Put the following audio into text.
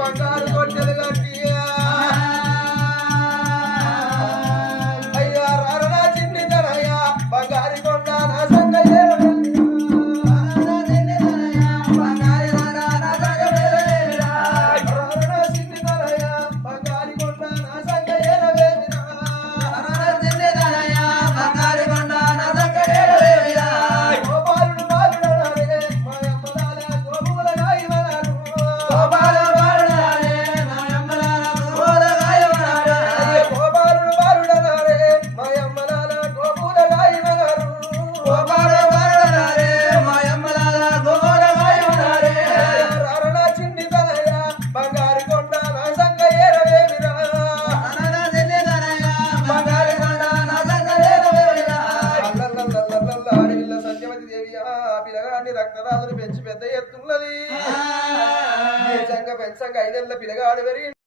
బంగారు కొట్టెలు కట్టి అయ్యా రారనా చిన్ని తనయ్య బంగారు కొండ నా సంగయ్య రక్తరాజును పెంచి పెద్ద ఎత్తున్నది పెంచంగా 5 ఏళ్ల పిల్లగాడు